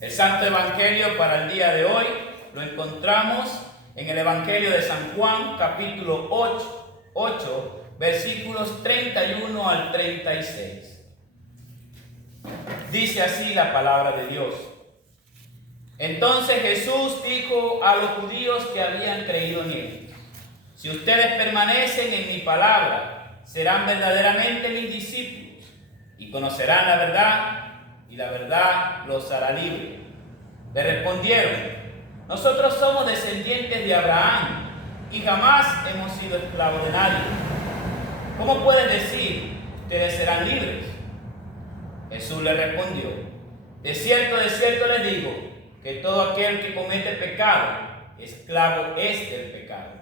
El Santo Evangelio para el día de hoy lo encontramos en el Evangelio de San Juan, capítulo 8, versículos 31 al 36. Dice así la palabra de Dios. Entonces Jesús dijo a los judíos que habían creído en él: si ustedes permanecen en mi palabra, serán verdaderamente mis discípulos y conocerán la verdad, y la verdad los hará libres. Le respondieron: nosotros somos descendientes de Abraham y jamás hemos sido esclavos de nadie. ¿Cómo pueden decir ustedes serán libres? Jesús le respondió: de cierto les digo, que todo aquel que comete pecado, esclavo es del pecado.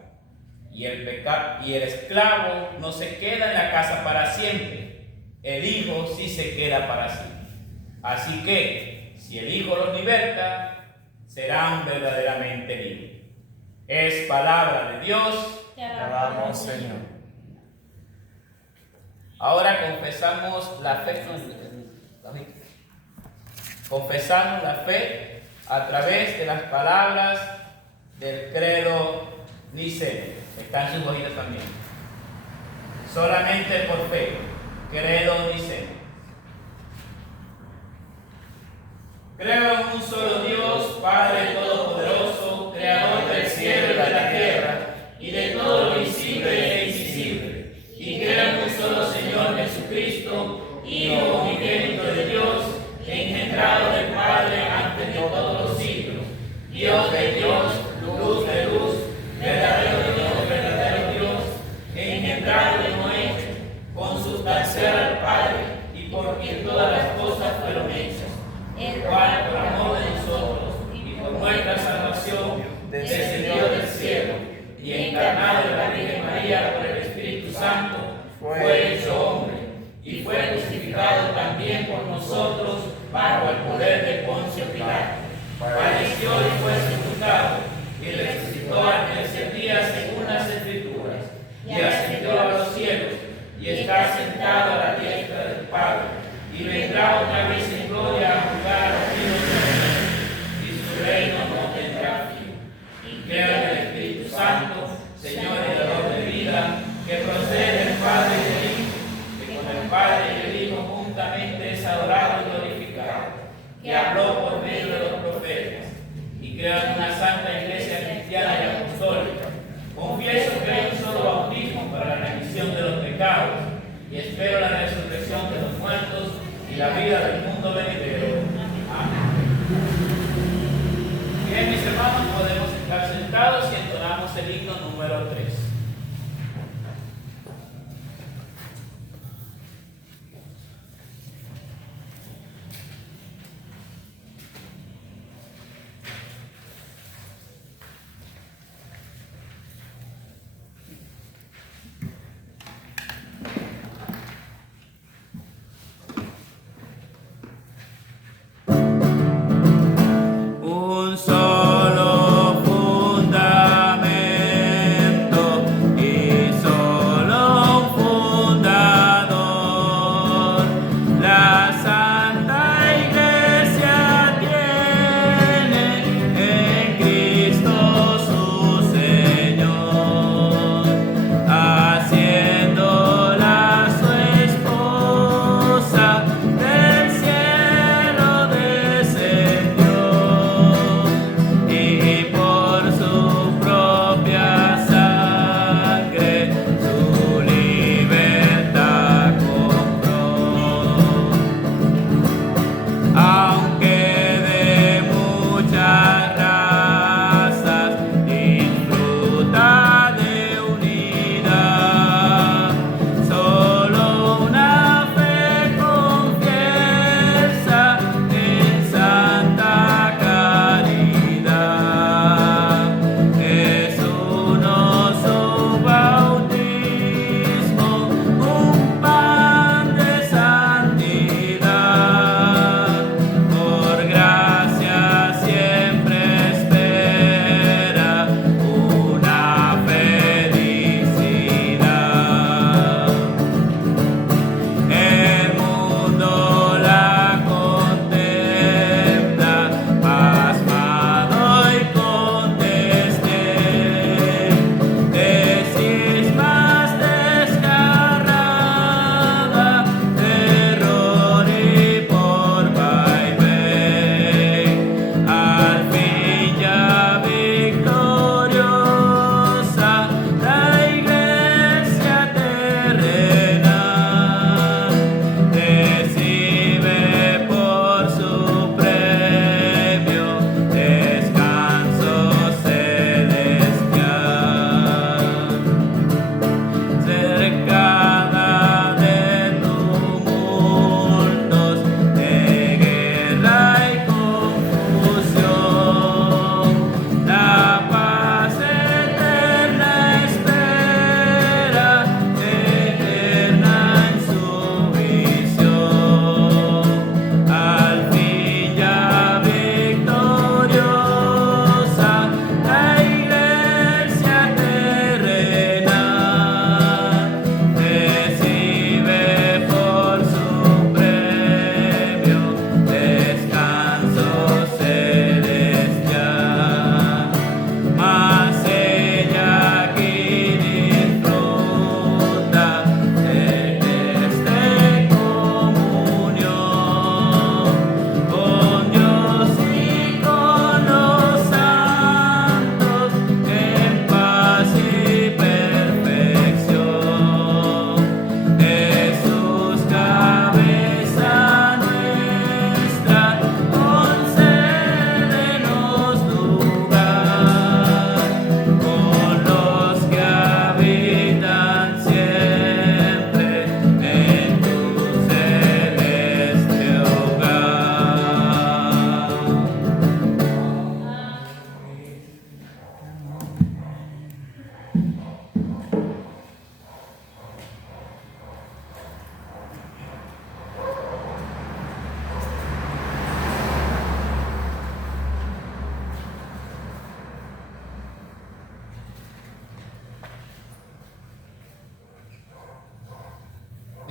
Y el esclavo no se queda en la casa para siempre, el Hijo sí se queda para siempre. Así que, si el Hijo los liberta, serán verdaderamente libres. Es palabra de Dios. Te alabamos, Señor. Ahora confesamos la fe. Confesamos la fe a través de las palabras del credo niceno. Está en sus hojitas también. Solamente por fe. Credo niceno. Creo en un solo Dios, Padre Todopoderoso, Creador del cielo y de la tierra, y de todo lo visible e invisible. Y creo en un solo Señor Jesucristo, Hijo unigénito de Dios, engendrado del Padre antes de todos los siglos, Dios de Dios, luz de luz, verdadero Dios, engendrado y no hecho, consubstancial al Padre, y por quien todas las cosas fueron hechas, el cual por amor de nosotros y por nuestra salvación descendió del cielo y encarnado en la Virgen María por el Espíritu Santo, fue hecho hombre y fue crucificado también por nosotros bajo el poder de Poncio Pilato. Padeció y fue sepultado y resucitó al tercer día según las Escrituras, y ascendió a los cielos y está sentado a la diestra del Padre, y vendrá otra vez en gloria a juzgar a los vivos y a los muertos, y su reino no tendrá fin. Y creo en el Espíritu Santo, Señor y dador de vida, que procede del Padre y del Hijo, que con el Padre y el Hijo juntamente es adorado y glorificado, que habló por medio de los profetas. Y creo en una santa iglesia cristiana y apostólica. Confieso que hay un solo bautismo para la remisión de los pecados, y espero la resurrección de los muertos y la vida del mundo venidero. Amén. Bien, mis hermanos, podemos estar sentados y entonamos el himno número 3.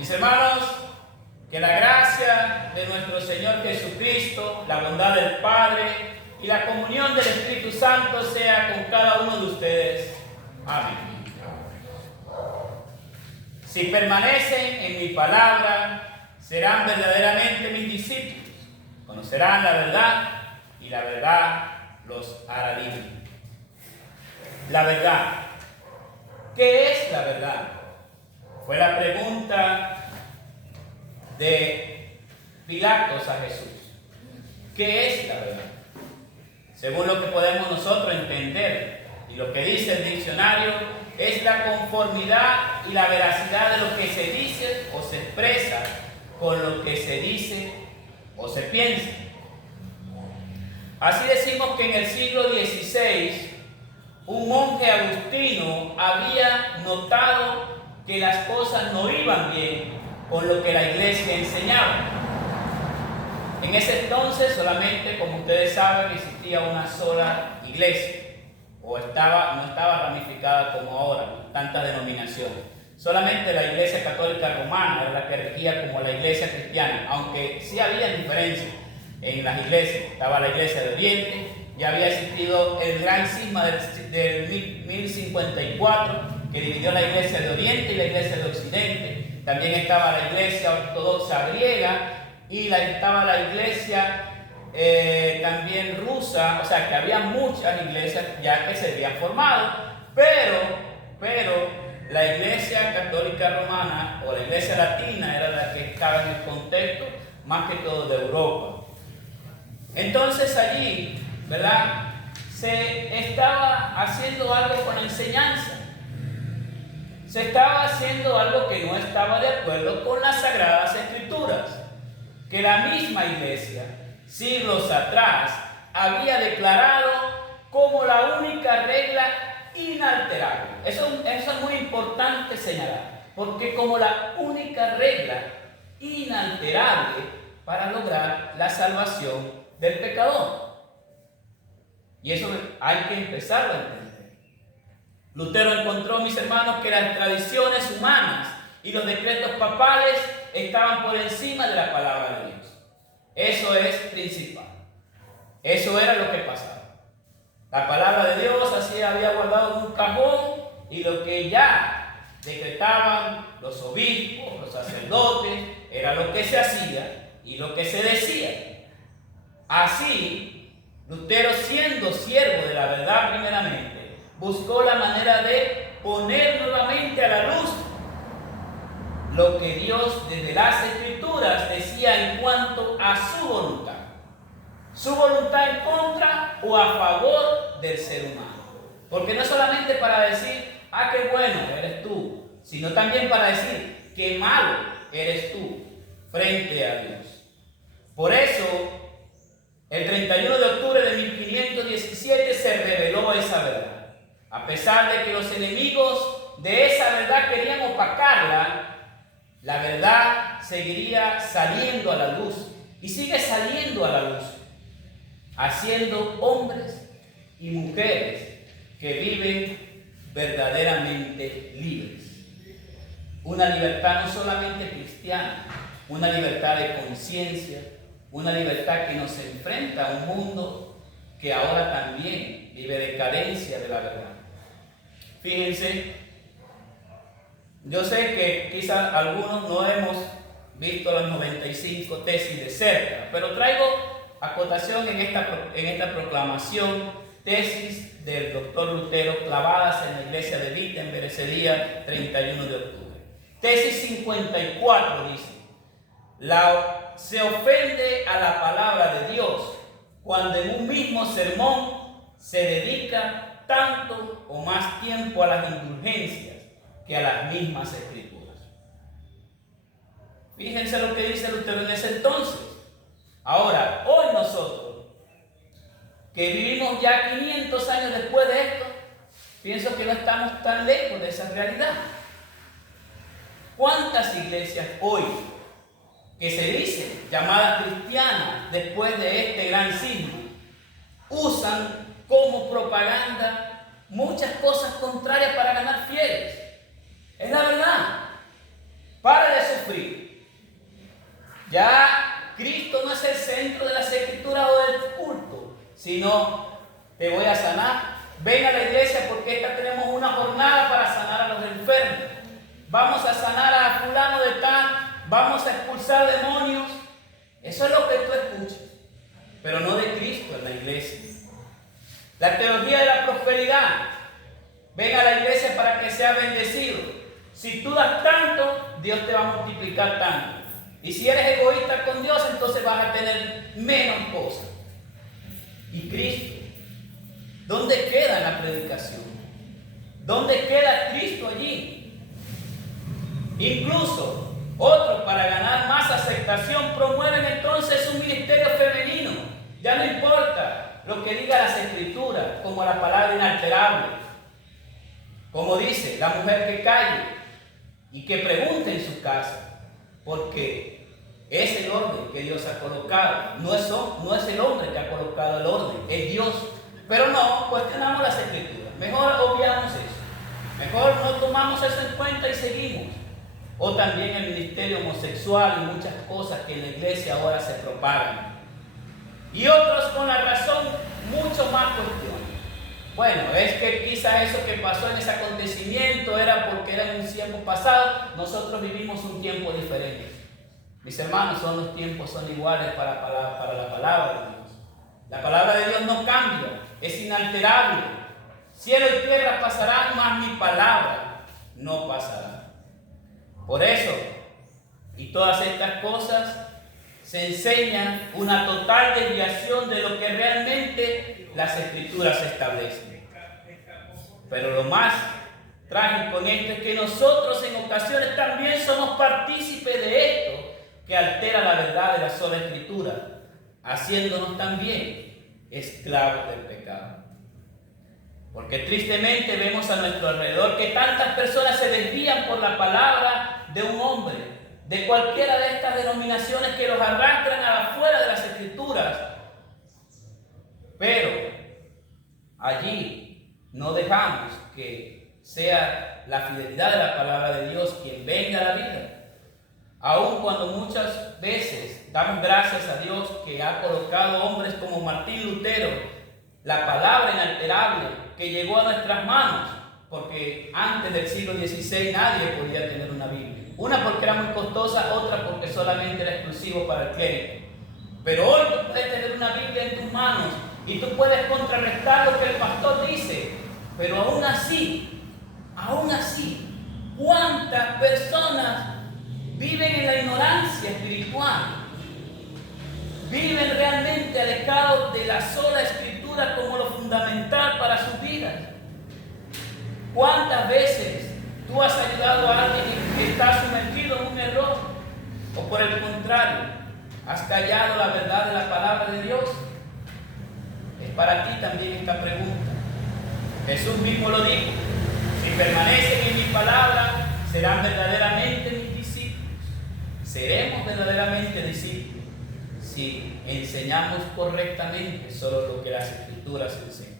Mis hermanos, que la gracia de nuestro Señor Jesucristo, la bondad del Padre y la comunión del Espíritu Santo sea con cada uno de ustedes. Amén. Si permanecen en mi palabra, serán verdaderamente mis discípulos. Conocerán la verdad y la verdad los hará libres. La verdad. ¿Qué es la verdad? Fue la pregunta de Pilatos a Jesús. ¿Qué es la verdad? Según lo que podemos nosotros entender y lo que dice el diccionario, es la conformidad y la veracidad de lo que se dice o se expresa con lo que se dice o se piensa. Así decimos que en el siglo XVI, un monje agustino había notado que las cosas no iban bien con lo que la iglesia enseñaba. En ese entonces solamente, como ustedes saben, existía una sola iglesia, o no estaba ramificada como ahora, tantas denominaciones. Solamente la Iglesia Católica Romana era la que regía como la iglesia cristiana, aunque sí había diferencias en las iglesias. Estaba la iglesia de Oriente, ya había existido el gran cisma del 1054 que dividió la iglesia de Oriente y la iglesia de Occidente. También estaba la iglesia ortodoxa griega y estaba la iglesia también rusa, o sea que había muchas iglesias ya que se habían formado, pero la iglesia católica romana o la iglesia latina era la que estaba en el contexto más que todo de Europa. Entonces allí, ¿verdad?, se estaba haciendo algo con la enseñanza. Se estaba haciendo algo que no estaba de acuerdo con las Sagradas Escrituras, que la misma iglesia, siglos atrás, había declarado como la única regla inalterable. Eso es muy importante señalar, porque como la única regla inalterable para lograr la salvación del pecador. Y eso hay que empezar a entender. Lutero encontró, mis hermanos, que las tradiciones humanas y los decretos papales estaban por encima de la palabra de Dios. Eso es principal. Eso era lo que pasaba. La palabra de Dios así había guardado en un cajón, y lo que ya decretaban los obispos, los sacerdotes, era lo que se hacía y lo que se decía. Así, Lutero, siendo siervo de la verdad primeramente, buscó la manera de poner nuevamente a la luz lo que Dios desde las Escrituras decía en cuanto a su voluntad. Su voluntad en contra o a favor del ser humano. Porque no solamente para decir, ah, qué bueno eres tú, sino también para decir, qué malo eres tú frente a Dios. Por eso, el 31 de octubre de 1517 se reveló esa verdad. A pesar de que los enemigos de esa verdad querían opacarla, la verdad seguiría saliendo a la luz y sigue saliendo a la luz, haciendo hombres y mujeres que viven verdaderamente libres. Una libertad no solamente cristiana, una libertad de conciencia, una libertad que nos enfrenta a un mundo que ahora también vive decadencia de la verdad. Fíjense, yo sé que quizás algunos no hemos visto las 95 tesis de cerca, pero traigo acotación en esta proclamación, tesis del doctor Lutero clavadas en la iglesia de Wittenberg ese día 31 de octubre. Tesis 54 dice: se ofende a la palabra de Dios cuando en un mismo sermón se dedica tanto o más tiempo a las indulgencias que a las mismas Escrituras. Fíjense lo que dice Lutero en ese entonces. Ahora, hoy nosotros, que vivimos ya 500 años después de esto, pienso que no estamos tan lejos de esa realidad. ¿Cuántas iglesias hoy que se dicen llamadas cristianas después de este gran signo usan como propaganda muchas cosas contrarias para ganar fieles? Es la verdad. Pare de sufrir. Ya Cristo no es el centro de las escrituras o del culto, sino te voy a sanar. Ven a la iglesia porque esta tenemos una jornada para sanar a los enfermos. Vamos a sanar a fulano de tal, vamos a expulsar demonios. Eso es lo que tú escuchas, pero no de Cristo en la iglesia. La teología de la prosperidad. Ven a la iglesia para que sea bendecido. Si tú das tanto, Dios te va a multiplicar tanto. Y si eres egoísta con Dios, entonces vas a tener menos cosas. ¿Y Cristo? ¿Dónde queda la predicación? ¿Dónde queda Cristo allí? Incluso otros, para ganar más aceptación, promueven entonces un ministerio femenino. Ya no importa lo que diga las escrituras, como la palabra inalterable. Como dice, la mujer que calle y que pregunte en su casa, porque es el orden que Dios ha colocado. No es el hombre que ha colocado el orden, es Dios. Pero no cuestionamos las escrituras. Mejor obviamos eso. Mejor no tomamos eso en cuenta y seguimos. O también el ministerio homosexual y muchas cosas que en la iglesia ahora se propagan. Y otros con la razón mucho más cuestionan. Bueno, es que quizá eso que pasó en ese acontecimiento era porque era en un tiempo pasado. Nosotros vivimos un tiempo diferente. Mis hermanos, los tiempos son iguales para la palabra de Dios. La palabra de Dios no cambia, es inalterable. Cielo y tierra pasarán, mas mi palabra no pasará. Por eso, y todas estas cosas, se enseñan una total desviación de lo que realmente las escrituras establecen. Pero lo más trágico en esto es que nosotros en ocasiones también somos partícipes de esto que altera la verdad de la sola escritura, haciéndonos también esclavos del pecado. Porque tristemente vemos a nuestro alrededor que tantas personas se desvían por la palabra de un hombre, de cualquiera de estas denominaciones que los arrastran afuera de las escrituras. Pero allí no dejamos que sea la fidelidad de la palabra de Dios quien venga a la vida. Aun cuando muchas veces damos gracias a Dios que ha colocado hombres como Martín Lutero, la palabra inalterable que llegó a nuestras manos, porque antes del siglo XVI nadie podía tener una Biblia. Una porque era muy costosa, otra porque solamente era exclusivo para el clérigo. Pero hoy tú puedes tener una Biblia en tus manos y tú puedes contrarrestar lo que el pastor dice. Pero aún así, ¿cuántas personas viven en la ignorancia espiritual? Viven realmente alejados de la sola escritura como lo fundamental para sus vidas. ¿Cuántas veces tú has ayudado a alguien que está sumergido en un error? ¿O por el contrario, has callado la verdad de la palabra de Dios? Es para ti también esta pregunta. Jesús mismo lo dijo: si permanecen en mi palabra, serán verdaderamente mis discípulos. Seremos verdaderamente discípulos si enseñamos correctamente solo lo que las escrituras enseñan.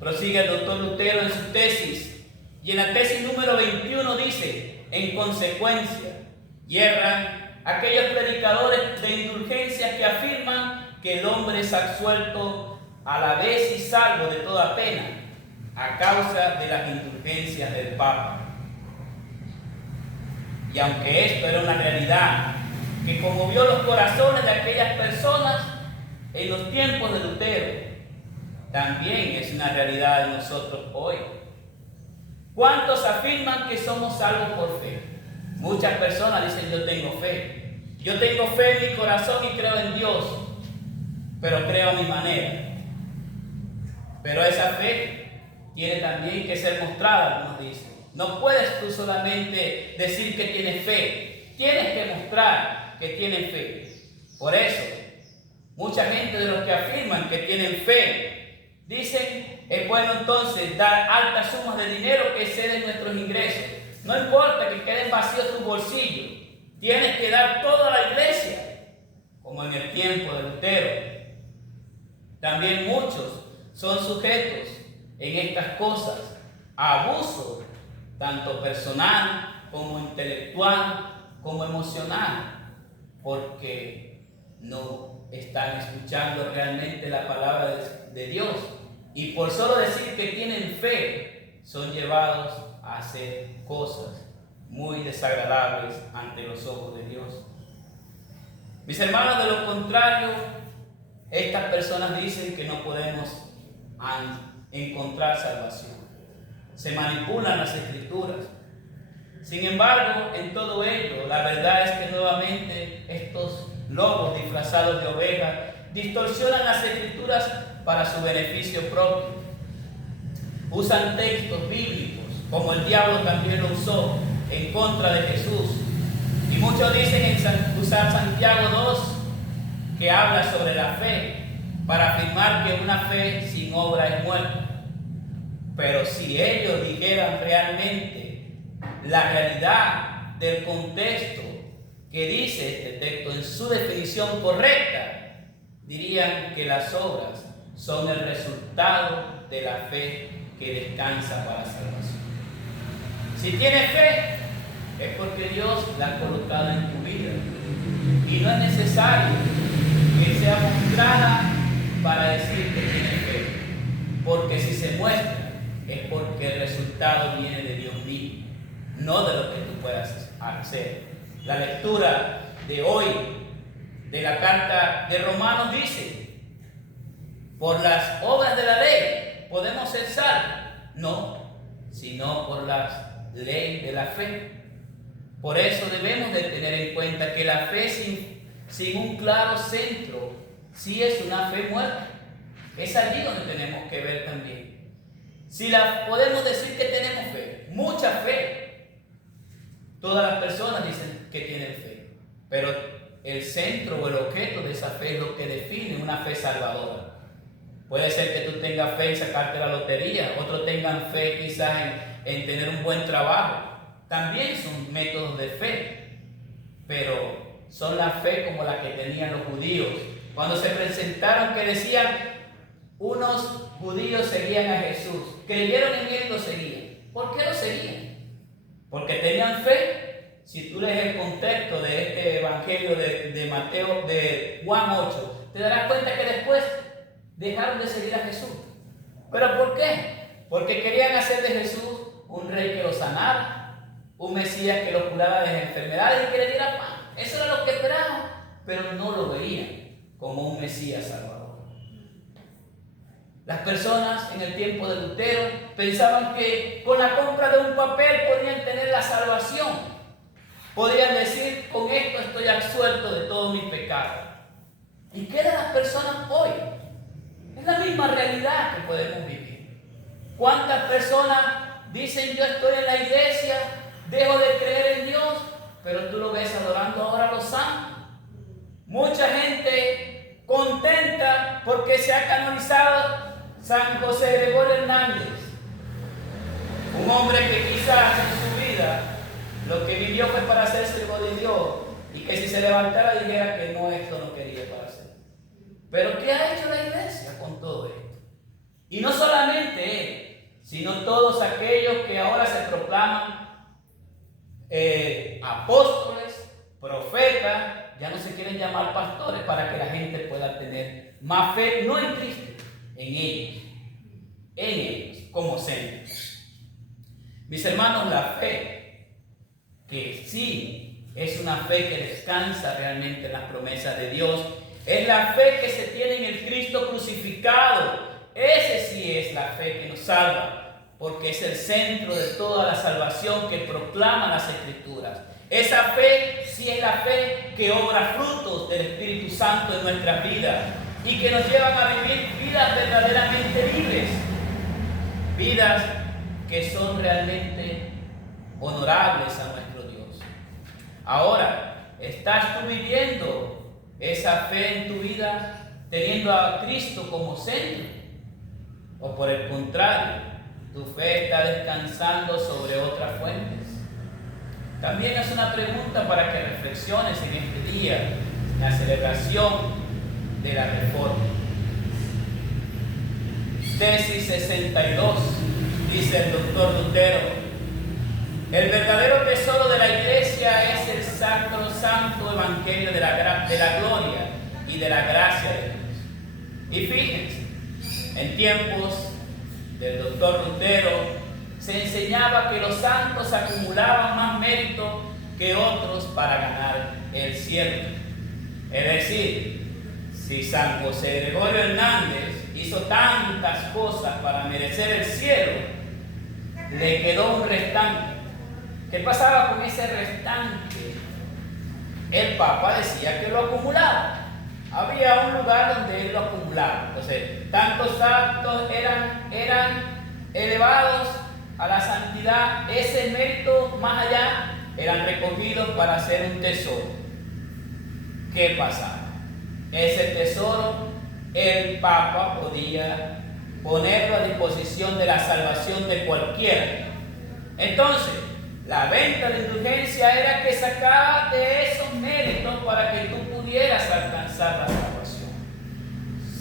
Prosigue el doctor Lutero en su tesis, y en la tesis número 21 dice: en consecuencia, yerran aquellos predicadores de indulgencias que afirman que el hombre es absuelto a la vez y salvo de toda pena a causa de las indulgencias del Papa. Y aunque esto era una realidad que conmovió los corazones de aquellas personas en los tiempos de Lutero, también es una realidad de nosotros hoy. ¿Cuántos afirman que somos salvos por fe? Muchas personas dicen: yo tengo fe. Yo tengo fe en mi corazón y creo en Dios, pero creo a mi manera. Pero esa fe tiene también que ser mostrada, nos dice. No puedes tú solamente decir que tienes fe, tienes que mostrar que tienes fe. Por eso, mucha gente de los que afirman que tienen fe, dicen: es bueno entonces dar altas sumas de dinero que exceden nuestros ingresos. No importa que queden vacíos tus bolsillos, tienes que dar todo a la iglesia, como en el tiempo de Lutero. También muchos son sujetos en estas cosas a abuso, tanto personal como intelectual, como emocional, porque no están escuchando realmente la palabra de Dios. Y por solo decir que tienen fe, son llevados a hacer cosas muy desagradables ante los ojos de Dios. Mis hermanos, de lo contrario, estas personas dicen que no podemos encontrar salvación. Se manipulan las escrituras. Sin embargo, en todo ello, la verdad es que nuevamente estos lobos disfrazados de ovejas distorsionan las escrituras para su beneficio propio. Usan textos bíblicos, como el diablo también lo usó, en contra de Jesús. Y muchos dicen usar Santiago 2, que habla sobre la fe, para afirmar que una fe sin obra es muerta. Pero si ellos dijeran realmente la realidad del contexto que dice este texto en su definición correcta, dirían que las obras son el resultado de la fe que descansa para salvación. Si tienes fe, es porque Dios la ha colocado en tu vida. Y no es necesario que sea mostrada para decir que tienes fe. Porque si se muestra, es porque el resultado viene de Dios mismo, no de lo que tú puedas hacer. La lectura de hoy de la carta de Romanos dice: por las obras de la ley podemos ser salvos. No, sino por la ley de la fe. Por eso debemos de tener en cuenta que la fe sin un claro centro sí es una fe muerta. Es allí donde tenemos que ver también. Si podemos decir que tenemos fe, mucha fe. Todas las personas dicen que tienen fe, pero el centro o el objeto de esa fe es lo que define una fe salvadora. Puede ser que tú tengas fe en sacarte la lotería, otros tengan fe quizás en tener un buen trabajo. También son métodos de fe, pero son la fe como la que tenían los judíos. Cuando se presentaron, que decían, unos judíos seguían a Jesús, creyeron en él y lo seguían. ¿Por qué lo seguían? Porque tenían fe. Si tú lees el contexto de este evangelio de Mateo, de Juan 8, te darás cuenta que después dejaron de seguir a Jesús. ¿Pero por qué? Porque querían hacer de Jesús un rey que los sanara, un Mesías que los curara de las enfermedades y que le diera pan. Eso era lo que esperaban, pero no lo veían como un Mesías salvador. Las personas en el tiempo de Lutero pensaban que con la compra de un papel podían tener la salvación. Podrían decir, con esto estoy absuelto de todos mis pecados. ¿Y qué de las personas hoy? Es la misma realidad que podemos vivir. ¿Cuántas personas dicen, yo estoy en la iglesia, dejo de creer en Dios, pero tú lo ves adorando ahora a los santos? Mucha gente contenta porque se ha canonizado San José Gregorio Hernández, un hombre que quizás en su vida lo que vivió fue para hacerse hijo de Dios, y que si se levantara dijera que no, esto no quería para hacer. Pero ¿qué ha hecho la iglesia con todo esto? Y no solamente él, sino todos aquellos que ahora se proclaman apóstoles, profetas, ya no se quieren llamar pastores para que la gente pueda tener más fe, no en Cristo, en ellos, como centro. Mis hermanos, la fe, que sí es una fe que descansa realmente en las promesas de Dios, es la fe que se tiene en el Cristo crucificado. Ese sí es la fe que nos salva, porque es el centro de toda la salvación que proclaman las Escrituras. Esa fe sí es la fe que obra frutos del Espíritu Santo en nuestras vidas y que nos llevan a vivir vidas verdaderamente libres, vidas que son realmente honorables a nuestro Dios. Ahora, ¿estás tú viviendo esa fe en tu vida teniendo a Cristo como centro? ¿O por el contrario, tu fe está descansando sobre otras fuentes? También es una pregunta para que reflexiones en este día, en la celebración de la Reforma. Tesis 62, dice el doctor Lutero: El verdadero tesoro de la iglesia es el sacrosanto evangelio de la gloria y de la gracia de Dios. Y fíjense, en tiempos del doctor Lutero se enseñaba que los santos acumulaban más mérito que otros para ganar el cielo. Es decir, si San José Gregorio Hernández hizo tantas cosas para merecer el cielo, le quedó un restante. ¿Qué pasaba con ese restante? El Papa decía que lo acumulaba. Había un lugar donde él lo acumulaba. Entonces, tantos actos eran elevados a la santidad, ese mérito más allá eran recogidos para hacer un tesoro. ¿Qué pasaba? Ese tesoro el Papa podía ponerlo a disposición de la salvación de cualquiera. Entonces, la venta de indulgencia era que sacaba de esos méritos para que tú pudieras alcanzar la salvación.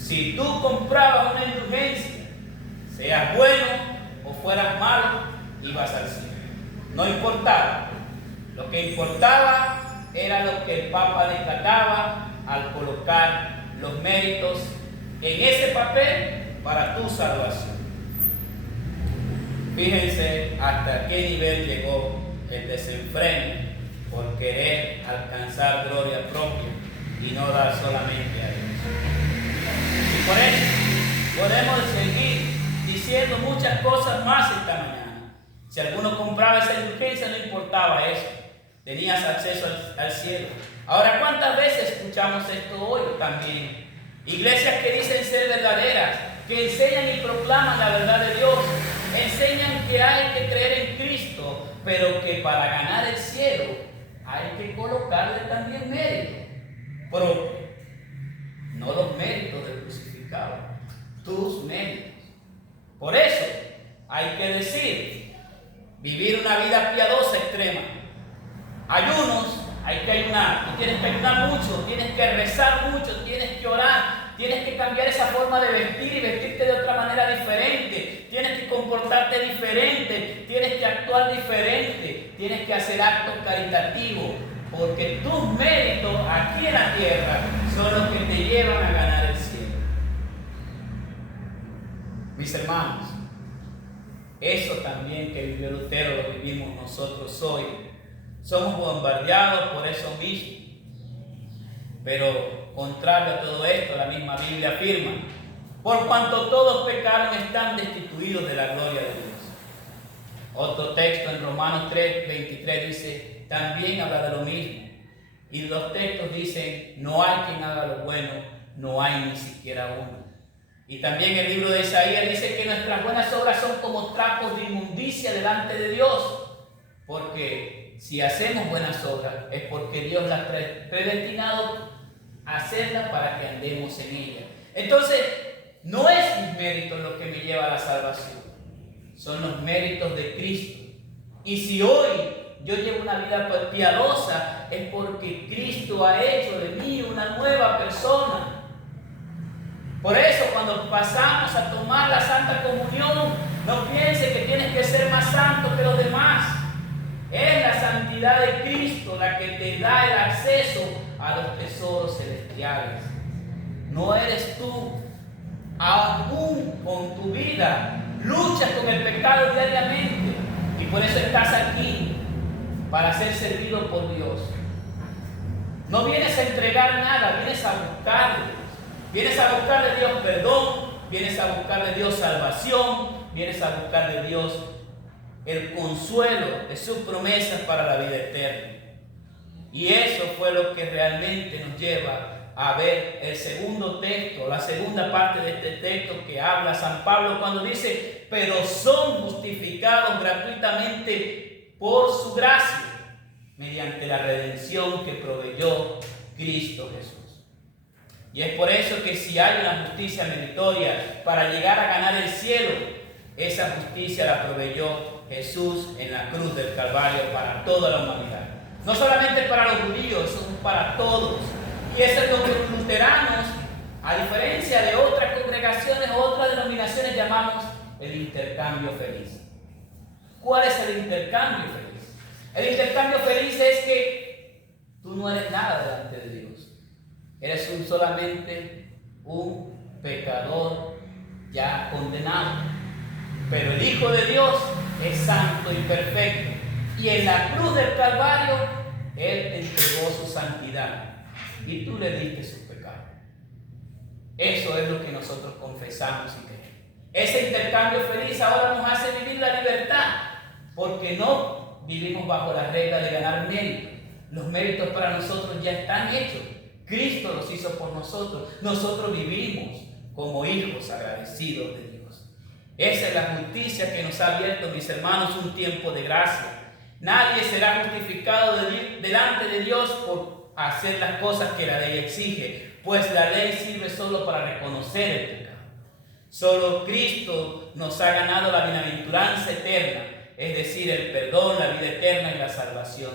Si tú comprabas una indulgencia, seas bueno o fueras malo, ibas al cielo. No importaba. Lo que importaba era lo que el Papa destacaba al colocar los méritos en ese papel para tu salvación. Fíjense hasta qué nivel llegó el desenfreno por querer alcanzar gloria propia y no dar solamente a Dios. Y por eso podemos seguir diciendo muchas cosas más esta mañana. Si alguno compraba esa indulgencia, no importaba eso. Tenías acceso al cielo. Ahora, ¿cuántas veces escuchamos esto hoy también? Iglesias que dicen ser verdaderas, que enseñan y proclaman la verdad de Dios, enseñan que hay que creer en Cristo, pero que para ganar el cielo hay que colocarle también mérito propio, no los méritos del crucificado, tus méritos. Por eso hay que decir, vivir una vida piadosa extrema. Ayunos, hay que ayunar, tú tienes que ayunar mucho, tienes que rezar mucho, tienes que orar, tienes que cambiar esa forma de vestir y vestirte de otra manera diferente, tienes que comportarte diferente, tienes que actuar diferente, tienes que hacer actos caritativos, porque tus méritos aquí en la tierra son los que te llevan a ganar el cielo. Mis hermanos, eso también que vivió Lutero lo vivimos nosotros hoy. Somos bombardeados por eso mismo. Pero contrario a todo esto, la misma Biblia afirma: por cuanto todos pecaron, están destituidos de la gloria de Dios. Otro texto en Romanos 3:23 dice, también habla de lo mismo. Y los textos dicen, no hay quien haga lo bueno, no hay ni siquiera uno. Y también el libro de Isaías dice que nuestras buenas obras son como trapos de inmundicia delante de Dios. Porque si hacemos buenas obras es porque Dios las ha predestinado a hacerlas para que andemos en ellas. Entonces, no es mis méritos lo que me lleva a la salvación, son los méritos de Cristo. Y si hoy yo llevo una vida piadosa, es porque Cristo ha hecho de mí una nueva persona. Por eso, cuando pasamos a tomar la Santa Comunión, no piense que tienes que ser más santo que los demás. Es la santidad de Cristo la que te da el acceso a los tesoros celestiales. No eres tú. Aún con tu vida luchas con el pecado diariamente y por eso estás aquí, para ser servido por Dios. No vienes a entregar nada, vienes a buscarle. Vienes a buscar de Dios perdón, vienes a buscar de Dios salvación, vienes a buscar de Dios el consuelo de sus promesas para la vida eterna. Y eso fue lo que realmente nos lleva a ver el segundo texto, la segunda parte de este texto que habla San Pablo cuando dice, pero son justificados gratuitamente por su gracia, mediante la redención que proveyó Cristo Jesús. Y es por eso que si hay una justicia meritoria para llegar a ganar el cielo, esa justicia la proveyó Jesús en la cruz del Calvario para toda la humanidad. No solamente para los judíos, son para todos. Y eso es lo que los luteranos, a diferencia de otras congregaciones o otras denominaciones, llamamos el intercambio feliz. ¿Cuál es el intercambio feliz? El intercambio feliz es que tú no eres nada delante de Dios. Eres solamente un pecador ya condenado. Pero el Hijo de Dios es santo y perfecto. Y en la cruz del Calvario, Él entregó su santidad. Y tú le diste sus pecados. Eso es lo que nosotros confesamos y creemos. Ese intercambio feliz ahora nos hace vivir la libertad. Porque no vivimos bajo la regla de ganar méritos. Los méritos para nosotros ya están hechos. Cristo los hizo por nosotros. Nosotros vivimos como hijos agradecidos de Dios. Esa es la justicia que nos ha abierto, mis hermanos, un tiempo de gracia. Nadie será justificado delante de Dios por hacer las cosas que la ley exige, pues la ley sirve solo para reconocer el pecado. Solo Cristo nos ha ganado la bienaventuranza eterna, es decir, el perdón, la vida eterna y la salvación.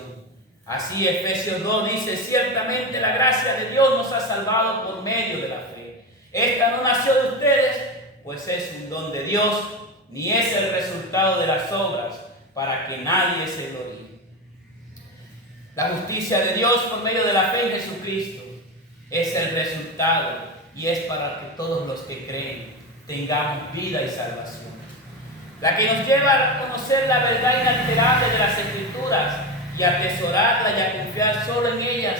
Así Efesios 2 dice: ciertamente la gracia de Dios nos ha salvado por medio de la fe. Esta no nació de ustedes, pues es un don de Dios, ni es el resultado de las obras, para que nadie se gloríe. La justicia de Dios por medio de la fe en Jesucristo es el resultado, y es para que todos los que creen tengamos vida y salvación. La que nos lleva a conocer la verdad inalterable de las Escrituras y a atesorarla y a confiar solo en ellas,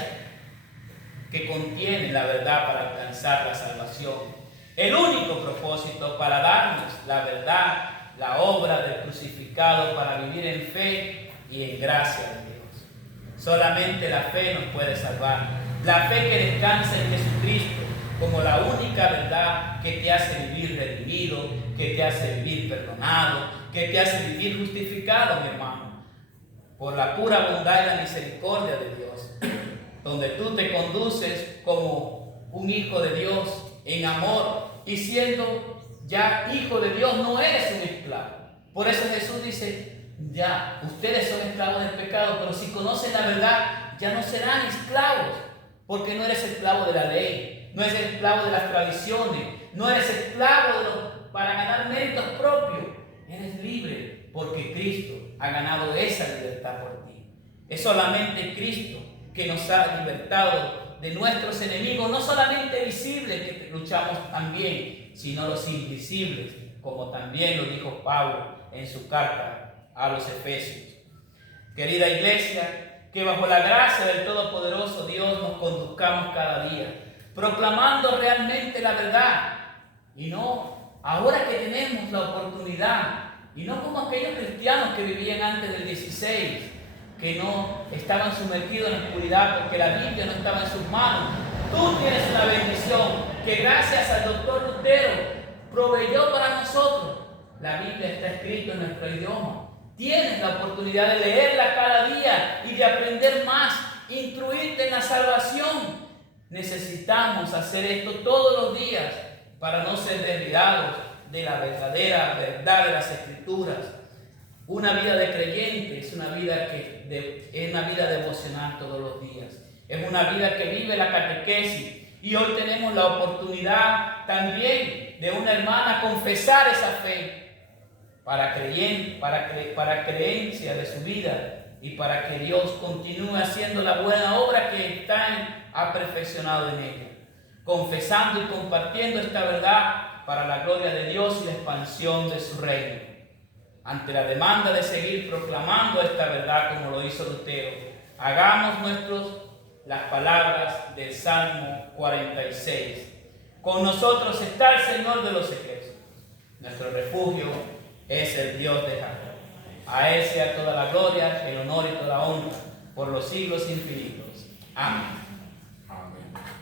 que contienen la verdad para alcanzar la salvación. El único propósito para darnos la verdad, la obra del crucificado para vivir en fe y en gracia de Dios. Solamente la fe nos puede salvar. La fe que descansa en Jesucristo como la única verdad que te hace vivir redimido, que te hace vivir perdonado, que te hace vivir justificado, mi hermano, por la pura bondad y la misericordia de Dios, donde tú te conduces como un hijo de Dios en amor, y siendo ya hijo de Dios no eres un esclavo. Por eso Jesús dice: ya, ustedes son esclavos del pecado, pero si conocen la verdad, ya no serán esclavos, porque no eres esclavo de la ley, no eres esclavo de las tradiciones, no eres esclavo para ganar méritos propios. Eres libre porque Cristo ha ganado esa libertad por ti. Es solamente Cristo que nos ha libertado de nuestros enemigos, no solamente visibles que luchamos también, sino los invisibles, como también lo dijo Pablo en su carta a los Efesios. Querida iglesia, que bajo la gracia del Todopoderoso Dios nos conduzcamos cada día, proclamando realmente la verdad, y no ahora que tenemos la oportunidad, y no como aquellos cristianos que vivían antes del 16, que no estaban sumergidos en la oscuridad porque la Biblia no estaba en sus manos. Tú tienes una bendición que gracias al doctor Lutero proveyó para nosotros. La Biblia está escrita en nuestro idioma. Tienes la oportunidad de leerla cada día y de aprender más, instruirte en la salvación. Necesitamos hacer esto todos los días para no ser desviados de la verdadera verdad de las Escrituras. Una vida de creyente es una vida devocional todos los días. Es una vida que vive la catequesis. Y hoy tenemos la oportunidad también de una hermana confesar esa fe para creencia de su vida y para que Dios continúe haciendo la buena obra que ha perfeccionado en ella. Confesando y compartiendo esta verdad para la gloria de Dios y la expansión de su reino. Ante la demanda de seguir proclamando esta verdad como lo hizo Lutero, hagamos las palabras del Salmo 46. Con nosotros está el Señor de los ejércitos. Nuestro refugio es el Dios de Jacob. A Él sea toda la gloria, el honor y toda la honra por los siglos infinitos. Amén.